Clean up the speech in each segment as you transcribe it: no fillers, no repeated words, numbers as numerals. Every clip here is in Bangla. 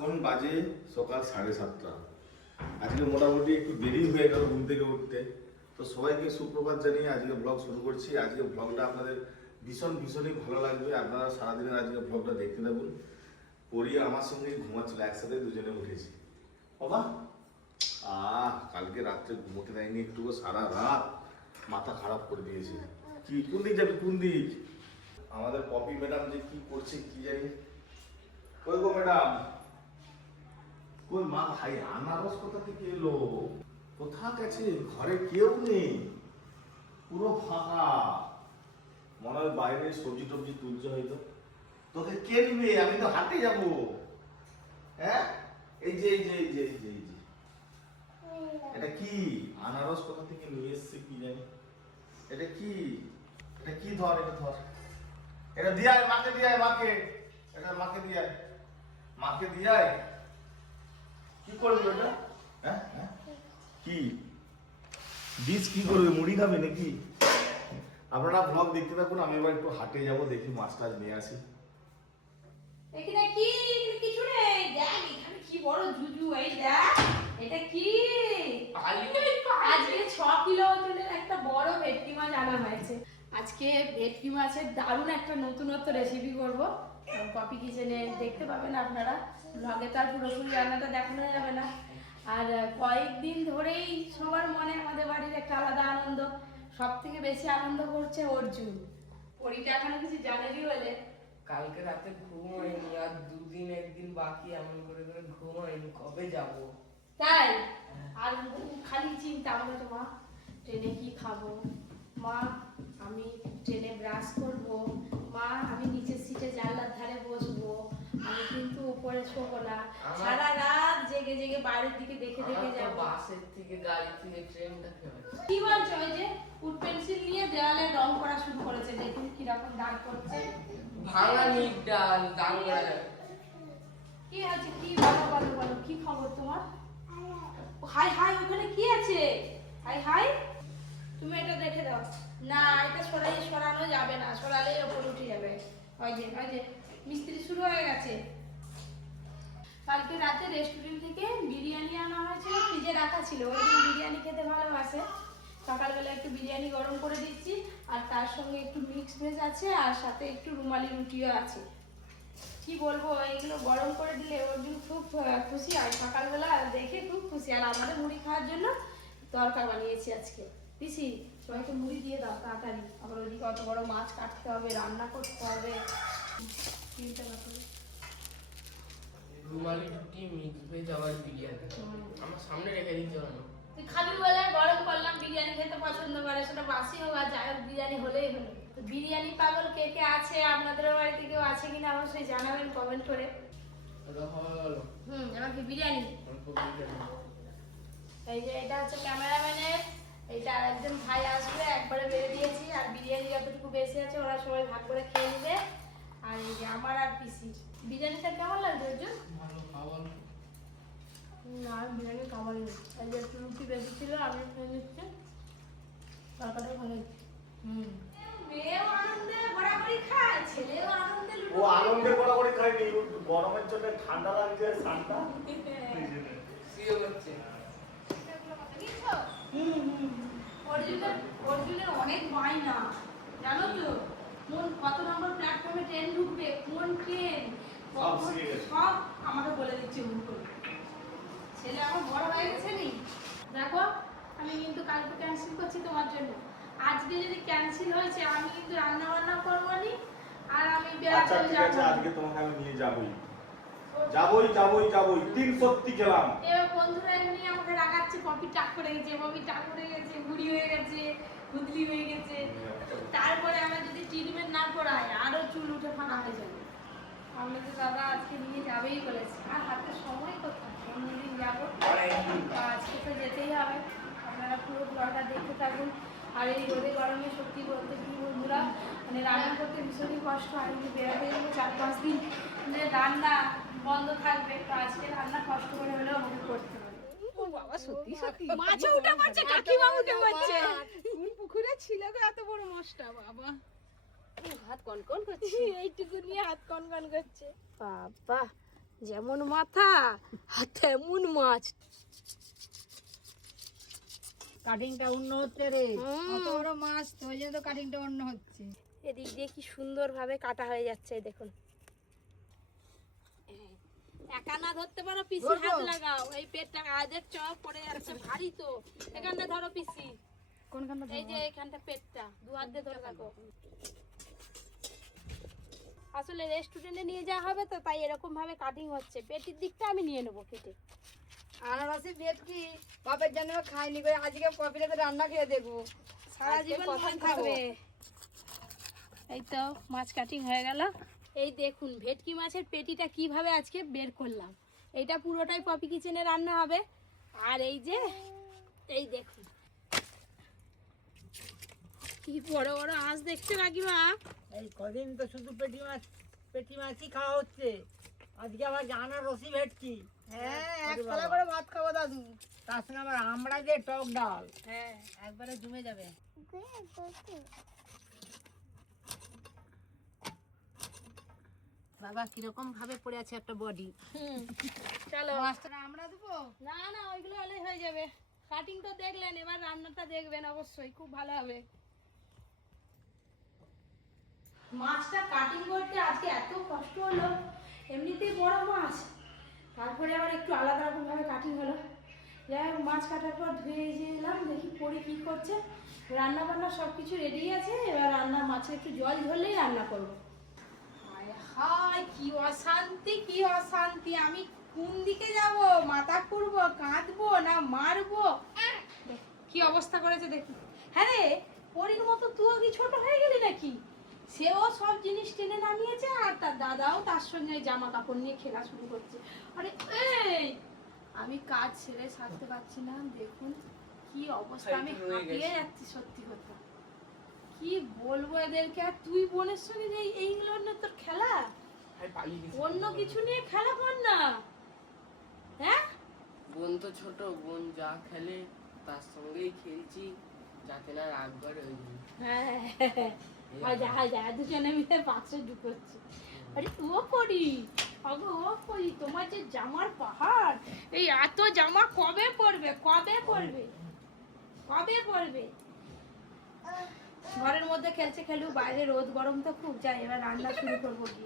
এখন বাজে সকাল 7:30। আজকে মোটামুটি একটু দেরি হয়ে গেল ঘুম থেকে উঠতে। তো সবাইকে সুপ্রভাত জানিয়ে আজকে ব্লগ শুরু করছি। আজকে ব্লগটা আপনাদের ভীষণই ভালো লাগবে। আপনারা সারাদিনের আজকে ব্লগটা দেখতে থাকুন। পরি আমার সঙ্গেই ঘুমাচ্ছিল, একসাথে দুজনে উঠেছি। বাবা কালকে রাত্রে ঘুমোতে দেয়নি একটু, সারা রাত মাথা খারাপ করে দিয়েছে। কি কোন দিক যাবি, কোন দিক? আমাদের পপি ম্যাডাম যে কি করছে কি জানি। কই গো ম্যাডাম, কই মা? ভাই আনারস কোথা থেকে এলো? কোথা গেছে? ঘরে কেউ নেই, পুরো ফাঁকা। মনে হয় বাইরে সবজি টবজি তুলছে হয়তো। তোকে কে নিবে? আমি তো হাটে যাবো। হ্যাঁ, এই যে এই যে এই যে এই যে এই যে এটা কি? আনারস কোথা থেকে নিয়ে এসছে কি জানি। এটা কি? এটা কি? ধর, এটা ধর, এটা দিয়ে আয় মাকে, দিয়ে আয় মাকে, এটা মাকে দিয়ে আয়, মাকে দিয়ে আয়। কি করবে এটা? হ্যাঁ হ্যাঁ, কি বীজ? কি করবে? মুড়ি খাবে নাকি? আপনারা ব্লগ দেখতে থাকুন। আমি এবার একটু হাটে যাব, দেখি মাছ টাছ নিয়ে আসি। এখানে কি? কিছু নেই। দেখ এখানে কি বড় জুজু, এই দেখ এটা কি? আজকে 6 কিলো ওজনের একটা বড় ভেটকি মাছ আনা হয়েছে। আজকে ভেটকি মাছের দারুণ একটা নতুনত্ব রেসিপি করব। পপি কিচেনে দেখতে পাবেন আপনারা। ব্লগে তার পুরোপুরি রান্নাটা দেখানো যাবে না। আর কয়েকদিন ধরেই সবার মনে আমাদের বাড়ির একটা আলাদা আনন্দ। সব থেকে বেশি আনন্দ করছে অর্জুন। পরিটা এখনো কিছু জানেনি বলে কালকে রাতে ঘুমাইনি, আর দুদিন একদিন বাকি এমন করে ঘুমাইনি। কবে যাব? তাই আর খালি চিন্তা হবে তো, মা ট্রেনে কি খাবো, মা আমি ট্রেনে ব্রাশ করব, মা আমি নিচের সিটে জানলার ধারে বসবো, আমি কিন্তু উপরে শোবো না। সারা রাত জেগে জেগে বাইরের দিকে দেখে দেখে যাবো। বাসের থেকে, গাড়ি থেকে, ট্রেনটা কি বলছো? ওই যে উড পেন্সিল নিয়ে দেওয়ালে রং করা শুরু করেছে, দেখুন কিরকম দাগ করছে। ভাঙা নিট ডাল দাম করা যাবে। কি আছে? কি বলো বলো বলো, কি খবর তোমার? হাই হাই, ওখানে কি আছে? হাই হাই, তুমি এটা দেখে দাও না। এটা সরানো যাবে না, সরালেই ওপরে উঠে যাবে। ওই যে মিস্ত্রি শুরু হয়ে গেছে। কালকে রাতে রেস্টুরেন্ট থেকে বিরিয়ানি আনা হয়েছিল, ফ্রিজে রাখা ছিল। ওই দিন বিরিয়ানি খেতে ভালোবাসে। সকালবেলা একটু বিরিয়ানি গরম করে দিচ্ছি, আর তার সঙ্গে একটু মিক্স ভেজ আছে, আর সাথে একটু রুমালি রুটিও আছে। কি বলবো, এইগুলো গরম করে দিলে অর্জুন খুব খুশি হয়। সকালবেলা দেখে খুব খুশি। আর আমাদের মুড়ি খাওয়ার জন্য তরকা বানিয়েছি আজকে। পিসি সবাইকে মুড়ি দিয়ে দাও তাড়াতাড়ি, আবার ওইদিকে অত বড় মাছ কাটতে হবে, রান্না করতে হবে। রুমালি রুটি, মিক্স ভেজ, আবার বিরিয়ানি আমার সামনে রেখে দিতে হবে। তুই খাবি বলে গরম করলাম। বিরিয়ানি খেতে পছন্দ করে, সেটা বাসি হোক আর যাই হোক, বিরিয়ানি হলেই হলো। তো বিরিয়ানি পাগল কে কে আছে, আপনাদের বাড়িতে কেউ আছে কিনা অবশ্যই জানাবেন কমেন্ট করে। এবার কি বিরিয়ানি? এই যে এটা হচ্ছে ক্যামেরাম্যানের, এটা একজন ভাই আসবে, একবারে বেড়ে দিয়েছি। আর বিরিয়ানি যতটুকু বেশি আছে ওরা সবাই ভাগ করে খেয়ে নেবে। আর এই যে আমার আর পিসি। বিরিয়ানিটা কেমন লাগছে অর্জুন? না বিরিয়ানি খাবারই নেই। এই যে একটু রুটি বেশি ছিল, আমি খেয়ে নিচ্ছি। তরকারিটা ভালো। মেয়েও আনন্দে ঘোরাঘুরি খায়, ছেলেও আনন্দে ও আনন্দে বরাবরই খাইনি, গরমের জন্য ঠান্ডা লাগছে, ঠান্ডা সিও হচ্ছে। অর্জুনের অনেক বায়না, জানো তো? কোন কত নম্বর প্ল্যাটফর্মে ট্রেন ঢুকবে, কোন ট্রেন, সব আমাকে বলে দিচ্ছে ভুল করে। ছেলে আমার বড় হয়ে গেছে নি। দেখো আমি কিন্তু কালকে ক্যান্সেল করছি তোমার জন্য। আজকে যদি ক্যান্সেল হয়েছে, আমি কিন্তু রান্না বান্না করবো নি, আর আমি বেড়াতে যাবো। আজকে তোমাকে আমি নিয়ে যাবই, তিন সত্যি গেলাম। এবার বন্ধুরা এমনি আমাকে রাগাচ্ছে, পপি টাক করে গেছে, পপি টাক করে গেছে, বুড়ি হয়ে গেছে, গুদলি হয়ে গেছে। তারপরে আমরা যদি ট্রিটমেন্ট না করাই, আরো চুল উঠে ফাঁকা হয়ে যাবে। আমাদের দাদা আজকে নিয়ে যাবেই বলেছে, আর হাতে সময় কোথায়, অন্যদিন যাবো। আজকে তো যেতেই হবে। আপনারা পুরো ব্লগটা দেখতে থাকুন। আর এই রোদে গরমে সত্যি বলতে কি বন্ধুরা, মানে রান্না করতে ভীষণই কষ্ট। আর কিন্তু বেরোতে যাবো 4-5 দিন, মানে রান্না বন্ধ থাকবে। তো আজকে রান্না কষ্ট করে হলেও আমাকে করতে হবে। বাবা সত্যি সত্যি মাছও উঠে পড়ছে, কাকিমা উঠে পড়ছে। কোন পুকুরে ছিল গো এত বড় মাছটা? বাবা হাত কনকন করছে, এইটুকু নিয়ে হাত কনকন করছে। বাবা যেমন মাথা আর তেমন মাছ। কাটিংটা অন্য হচ্ছে রে, হুম। অত বড় মাছ তো ওই জন্য তো কাটিংটা অন্য হচ্ছে। এদিক দিয়ে কি সুন্দরভাবে কাটা হয়ে যাচ্ছে, এই দেখুন। একা না ধরতে পারো পিসি, ধরবো। হাত লাগাও। এই পেটটা আদের চপ পড়ে যাচ্ছে, ভারী তো। এখানটা ধরো পিসি, কোনখানটা এই যে এখানটা পেটটা দু হাত দিয়ে ধরে রাখো। আসলে রেস্টুরেন্টে নিয়ে যাওয়া হবে তো, তাই এরকম ভাবে কাটিং হচ্ছে। পেটির দিকটা আমি নিয়ে নেবো কেটে। আনারসি ভেটকি বাপের জন্য খাইনি করে আজকে কপিটাতে রান্না খেয়ে দেখবো। সারা জীবন মনে থাকবে। এই তো মাছ কাটিং হয়ে গেল। এই দেখুন ভেটকি মাছের পেটিটা কিভাবে আজকে বের করলাম। এইটা পুরোটাই পপি কিচেনে রান্না হবে। আর এই যে এই দেখুন কি বড় বড় আঁশ দেখতে কাকিমা। এই কদিন তো শুধু পেটি মাছই খাওয়া হচ্ছে, আজকে আবার আনারসি ভেটকি, হ্যাঁ, এক থালা করে ভাত খাবো দাদু। তার সঙ্গে আবার আমরা যে টক ডাল। হ্যাঁ, একবারে জমে যাবে। বাবা কিরকম ভাবে পড়ে আছে একটা বডি। চলো মাছটা আমরা দেবো। না না ওইগুলো হলে হয়ে যাবে। কাটিং তো দেখলেন, এবার রান্নাটা দেখবেন অবশ্যই, খুব ভালো হবে। মাছটা কাটিং করতে আজকে এত কষ্ট হলো, এমনিতেই বড় মাছ, তারপরে আবার একটু আলাদা রকম ভাবে কাটিং হলো। যাই হোক মাছ কাটার পর ধুয়ে এলাম, দেখি পরি কি করছে। রান্না বান্না সব কিছু রেডি আছে, এবার রান্না মাছে একটু জল ঝরলেই রান্না করবো। হায় হায় কি অশান্তি, কি অশান্তি। আমি কোন দিকে যাব? মাথা করবো, কাঁদবো না মারবো? কি অবস্থা করেছে দেখি। হ্যাঁ রে, পরির মতো তুইও কি ছোট হয়ে গেলি নাকি? সেও সব জিনিস টেনে নামিয়েছে, আর তার দাদাও তার সঙ্গে জামা কাপড় নিয়ে খেলা শুরু করছে। আরে এই আমি কাজ ছেড়ে সারতে পারছি না, দেখুন কি অবস্থা। আমি হাঁপিয়ে যাচ্ছি সত্যি কথা। কি বলবো এদেরকে। আর তুই বোনের সঙ্গে যে এইগুলো না তোর খেলা, অন্য কিছু নিয়ে খেলা কর না। হ্যাঁ বোন তো ছোট, বোন যা খেলে তার সঙ্গেই খেলছি, যাতে না রাগ করে ওই জন্য। হ্যাঁ হাজা দুজনে মিলে পাশে ঢুকোচ্ছে। আরে ও পড়ি, আগো ও পড়ি, তোমার যে জামার পাহাড়, এই এত জামা কবে পরবে, কবে পরবে, কবে পরবে? ঘরের মধ্যে খেলছে খেলুক, বাইরে রোদ গরম তো খুব। যাই এবার রান্না শুরু করবো কি।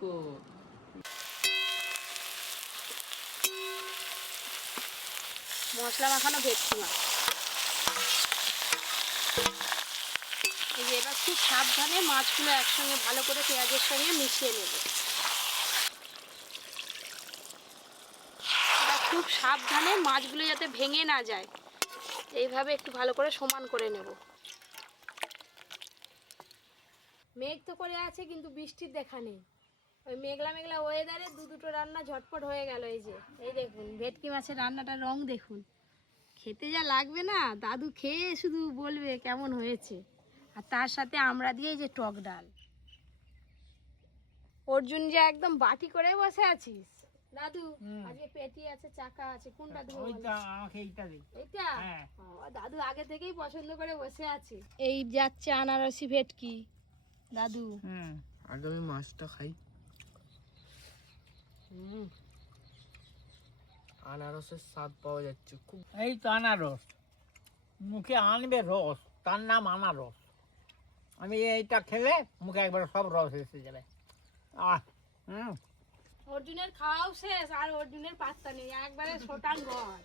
কো মশলা মাখানো ভেটকি মাছ। এই যে এবার খুব সাবধানে মাছগুলো একসঙ্গে ভালো করে পেঁয়াজের সঙ্গে মিশিয়ে নেব। এবার খুব সাবধানে মাছগুলো যাতে ভেঙে না যায়, এইভাবে একটু ভালো করে সমান করে নেব। মেঘ তো করে আছে কিন্তু বৃষ্টির দেখা নেই। ওই মেঘলা মেঘলা ওয়েদারে দুটো রান্না ঝটপট হয়ে গেল। এই যে এই দেখুন ভেটকি মাছের রান্নাটার রং দেখুন, খেতে যা লাগবে না, দাদু খেয়ে শুধু বলবে কেমন হয়েছে। আর তার সাথে আমরা দিয়ে এই যে টক ডাল। অর্জুন যে একদম বাটি করে বসে আছিস দাদু। আজকে পেটি আছে, চাকা আছে, কোনটা দেবো বলো? ওইটা আমাকে এইটা দিই। এইটা? হ্যাঁ। ও, দাদু আগে থেকেই পছন্দ করে বসে আছে। এই যাচ্ছে আনারসি ভেটকি দাদু। আগে আমি মাছটা খাই। আনারসের স্বাদ পাওয়া যাচ্ছে খুব। এই তো আনারস, মুখে আনবে রস, তার নাম আনারস। আমি এইটা খেলে মুখে একবারে সব রস এসে যাবে। অর্জুনের খাওয়াও শেষ, আর অর্জুনের পাত্তা নেই, একবারে শোটাং ঘর।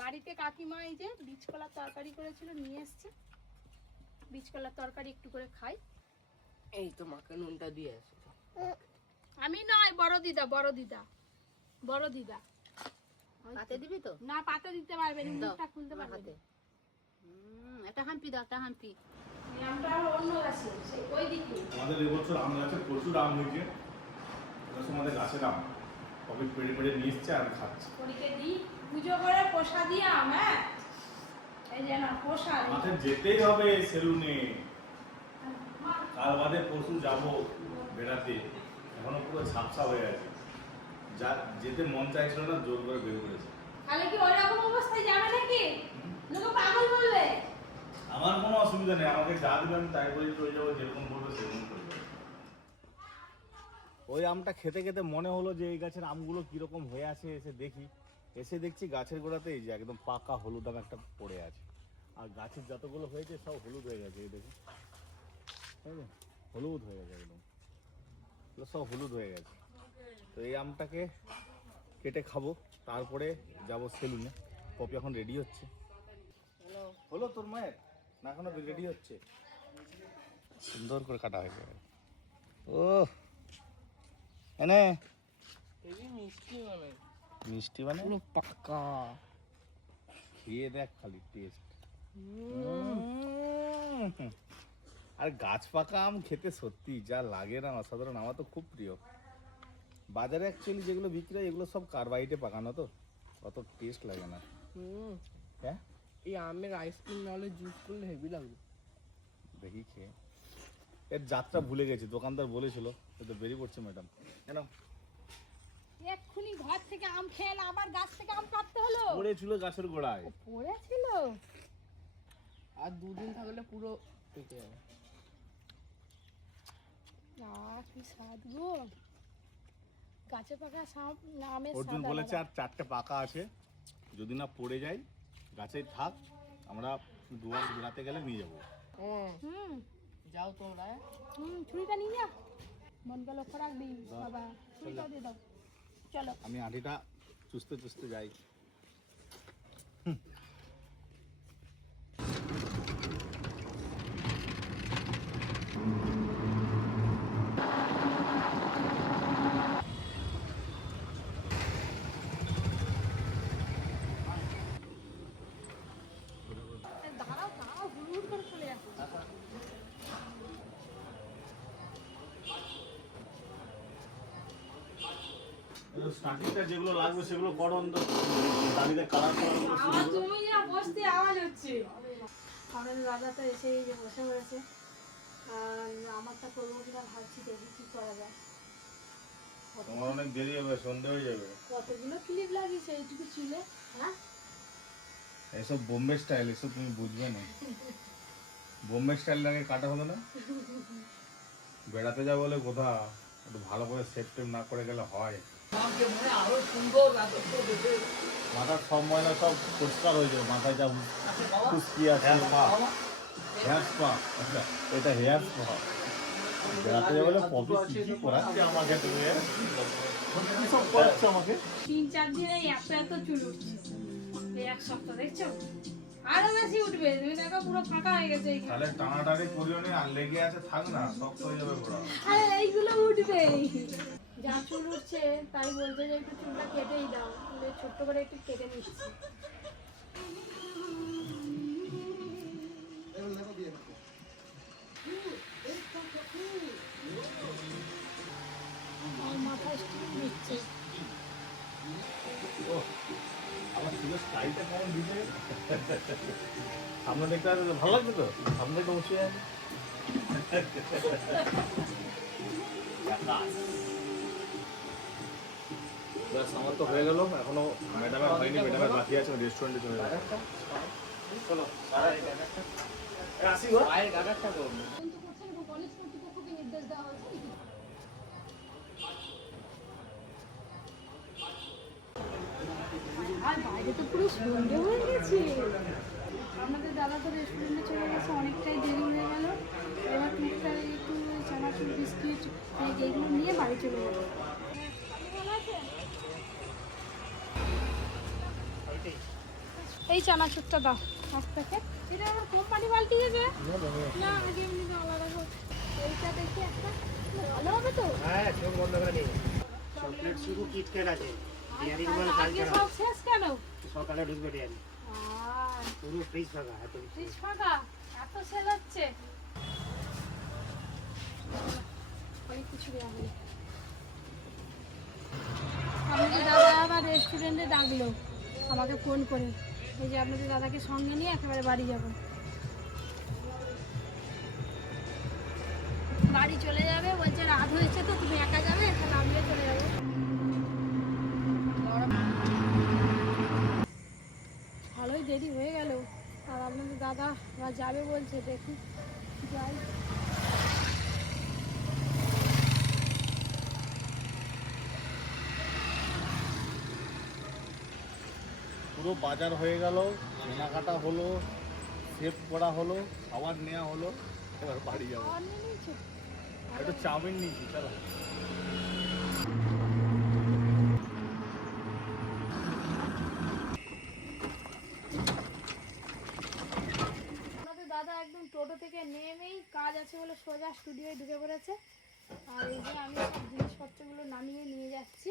বাড়িতে কাকিমা এই যে বীজকলার তরকারি করেছিল, নিয়ে এসছে। বীজকলার তরকারি একটু করে খাই। এই তো মাকে নুনটা দিয়ে আসে। আমি নয়, বড় দিদা, বড় দিদা, বড় দিদা। পাতে দিবি তো? না পাতা দিতে পারবে না, মুখটা খুলতে পারবে না। একটা হাম্পি দাও, একটা হাম্পি। আমটা আবার অন্য গাছে, সেই ওই দিকে। আমাদের এবছর আম গাছে প্রচুর আম হয়েছে। এটা আমাদের গাছের আম, কবে পেড়ে পেড়ে নিয়ে এসছে আর খাচ্ছে। পরীকে দিই, পুজো করে প্রসাদি আম, হ্যাঁ এই যে না প্রসাদ। আমাকে যেতেই হবে সেলুনে, কাল বাদে পরশু যাবো বেড়াতে, এখনো পুরো ঝাপসা হয়ে আছে, যা যেতে মন চাইছিল না জোর করে বের করেছে। তাহলে কি ওই রকম অবস্থায় যাবে নাকি? লোকে পাগল বলবে। আমার কোনো অসুবিধা নেই, আমাকে যা দিবে আমি তাই বলে চলে যাবো, যেরকম বলবে সেরকম করবো। ওই আমটা খেতে খেতে মনে হলো যে এই গাছের আমগুলো কিরকম হয়ে আছে, এসে দেখছি গাছের গোড়াতে এই যে একদম পাকা হলুদ আম একটা পড়ে আছে, আর গাছের যতগুলো হয়েছে সব হলুদ হয়ে গেছে, এই দেখুন হলুদ হয়ে গেছে একদম, এগুলো সব হলুদ হয়ে গেছে। তো এই আমটাকে কেটে খাবো, তারপরে যাব সেলুনে। পপি এখন রেডি হচ্ছে। হলো তোর মায়ের না এখনো রেডি হচ্ছে? সুন্দর করে কাটা হয়ে যাবে। ও এনে হেবি মিষ্টি মানে, মিষ্টি মানে পুরো পাক্কা। খেয়ে দেখ খালি টেস্ট। আর গাছ পাকা আম খেতে সত্যি যা লাগে না অসাধারণ, আমার তো খুব প্রিয়। বাজারে অ্যাকচুয়ালি যেগুলো বিক্রি হয় এগুলো সব কার্বাইডে পাকানো, তো অত টেস্ট লাগে না। হ্যাঁ এই আমের আইসক্রিম নাহলে জুস করলে হেভি লাগবে। দেখি খেয়ে এর যাত্রা ভুলে গেছি, দোকানদার বলেছিল তো বেরিয়ে পড়ছে ম্যাডাম। কেন এক্ষুনি ঘর থেকে আম খেয়ে এলে আবার গাছ থেকে আম কাটতে হলো? পড়েছিল গাছের গোড়ায়। পড়েছিল? আর দুদিন থাকলে পুরো পেকে যাবে। কি স্বাদ গো, গাছে পাকা আমের অর্জুন স্বাদ বলেছে আলাদা। আর 4টে পাকা আছে, যদি না পড়ে যায় গাছেই থাক, আমরা দুয়ার বেড়াতে গেলে নিয়ে যাবো। হুম যাও তোমরা। ছুরিটা নিয়ে যা, মনকে লক্ষ্য রাখবি বাবা, ছুরিটা দিয়ে দাও। চলো আমি আঁটিটা চুষতে চুষতে যাই। দাঁড়াও দাঁড়াও, হুড় করে চলে যাচ্ছে। স্টার্টিংটা যেগুলো লাগবে সেগুলো করো, অন্তত দাঁড়িয়ে কালার আমার তুমি যা বসতে আওয়াজ হচ্ছে। আমাদের দাদা তো এসে এই যে বসে পড়েছে, আর আমারটা করবো কিনা ভাবছি, দেখি কি করা যায়। তোমার অনেক দেরি হবে, সন্ধে হয়ে যাবে। কতগুলো ক্লিপ লাগিয়েছে এইটুকু চুলে, হ্যাঁ এসব বোম্বে স্টাইল, এসব তুমি বুঝবে না। বোম্বে স্টাইল লাগে কাটা হলো না, বেড়াতে যাবো বলে কোথা একটু ভালো করে সেট টেপ না করে গেলে হয়। মাথার সব ময়লা সব পরিষ্কার হয়ে যাবে, মাথায় যা খুশকি আছে। হেয়ার স্পা, আচ্ছা এটা হেয়ার স্পা। বেড়াতে যাবো বলে পপি কি করাচ্ছে আমাকে, তুমি কি সব করাচ্ছে আমাকে? 3-4 দিনে এত এত চুল উঠছে, এই এক সপ্তাহ দেখছো আরো বেশি উঠবে। তুমি দেখো পুরো ফাঁকা হয়ে গেছে এইখানে। তাহলে টানাটানি করিও নি, আর লেগে আছে থাক না, শক্ত হয়ে যাবে পুরো। আরে এইগুলো উঠবে, যা চুল উঠছে তাই বলছে যে একটু চুলটা কেটেই দাও, ছোট্ট করে একটু কেটে নিচ্ছি। মাথায় স্টিল দিচ্ছে। আমার চুলের স্টাইলটা কেমন দিছে, সামনে দেখতে ভালো লাগছে তো, সামনে দেখতে বসে আছে। আমার তো হয়ে গেল, এখনো ম্যাডামের হয়নি, ম্যাডামের বাকি আছে, রেস্টুরেন্টে চলে যাবে। চলো আসি গো। পায়ের গাগারটা করবো। কিন্তু কোথায় কলেজ কর্তৃপক্ষকে নির্দেশ দেওয়া হয়েছে নাকি? আর বাইরে তো পুরো সন্ধে হয়ে গেছে। আমাদের দাদা তো রেস্টুরেন্টে চলে গেছে, অনেকটাই দেরি হয়ে গেল। এবার টুকটাক একটু চানাচুর বিস্কিট এইগুলো নিয়ে বাড়ি চলে যাবো। এই চানাচুরটা দাও আজ থেকে। এটা আমার কোম্পানি পাল্টিয়েছে না, আগে এমনি আলাদা করে। এইটা দেখি একটা ভালো হবে তো। হ্যাঁ, চোখ বন্ধ করে নিন। চকলেট শুধু কিটক্যাট আছে। বিরিয়ানি বল আগে সব শেষ কেন? সকালে ঢুকবে বিরিয়ানি। আর পুরো ফ্রিজ ফাঁকা, এত ফ্রিজ ফাঁকা, এত সেল হচ্ছে। অনেক কিছু দেওয়া হলো। আমাদের দাদা আবার রেস্টুরেন্টে ডাকলো, আমাকে ফোন করে। এই যে আপনাদের দাদাকে সঙ্গে নিয়ে একেবারে বাড়ি যাব। বাড়ি চলে যাবে বলছে, রাত হয়েছে তো তুমি একা যাবে, তাহলে আমিও চলে যাবো। ভালোই দেরি হয়ে গেল, আর আপনাদের দাদা যাবে বলছে, দেখি যাই। পুরো বাজার হয়ে গেল, কেনাকাটা হলো, সেভ করা হলো, খাবার নেওয়া হলো, এবার বাড়ি যাবো। খাবার নিয়ে নিয়েছো? একটু চাউমিন নিয়েছি, চলো। আমাদের দাদা একদম টোটো থেকে নেমেই কাজ আছে বলে সোজা স্টুডিওয় ঢুকে পড়েছে। আর এই যে আমি সব জিনিসপত্রগুলো নামিয়ে নিয়ে যাচ্ছি।